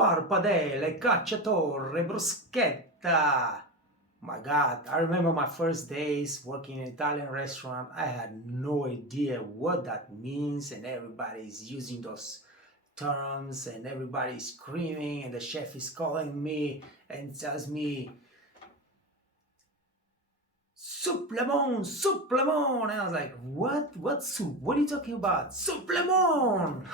Parpadelle, cacciatore, bruschetta. My God, I remember my first days working in an Italian restaurant. I had no idea what that means, and everybody's using those terms, and everybody's screaming, and the chef is calling me and tells me, Supplement, supplement. And I was like, what? What soup? What are you talking about? Supplement.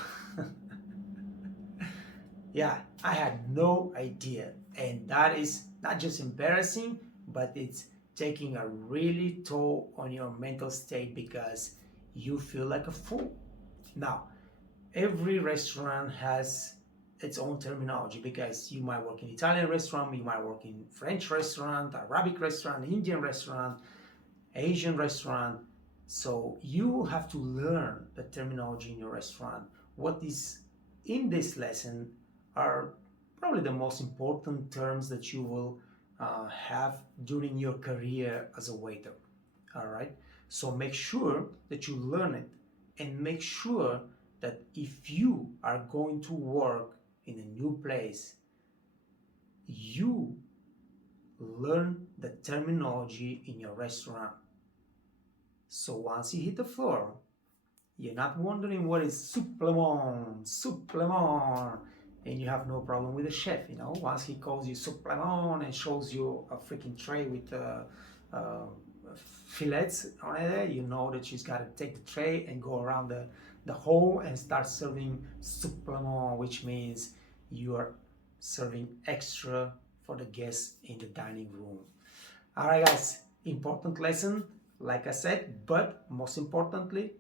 Yeah, I had no idea. And that is not just embarrassing, but it's taking a really toll on your mental state because you feel like a fool. Now, every restaurant has its own terminology because you might work in Italian restaurant, you might work in French restaurant, Arabic restaurant, Indian restaurant, Asian restaurant. So you have to learn the terminology in your restaurant. What is in this lesson are probably the most important terms that you will have during your career as a waiter. All right. So make sure that you learn it and make sure that if you are going to work in a new place, you learn the terminology in your restaurant. So once you hit the floor, you're not wondering what is supplement, supplement, and you have no problem with the chef. Once he calls you supplement and shows you a freaking tray with uh, fillets on it, you know that she's got to take the tray and go around the hole and start serving supplement, which means you are serving extra for the guests in the dining room. All right, guys, important lesson, like I said, but most importantly,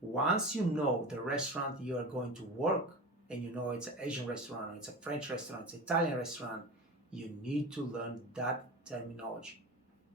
once you know the restaurant you are going to work and you know it's an Asian restaurant, it's a French restaurant, it's an Italian restaurant, you need to learn that terminology.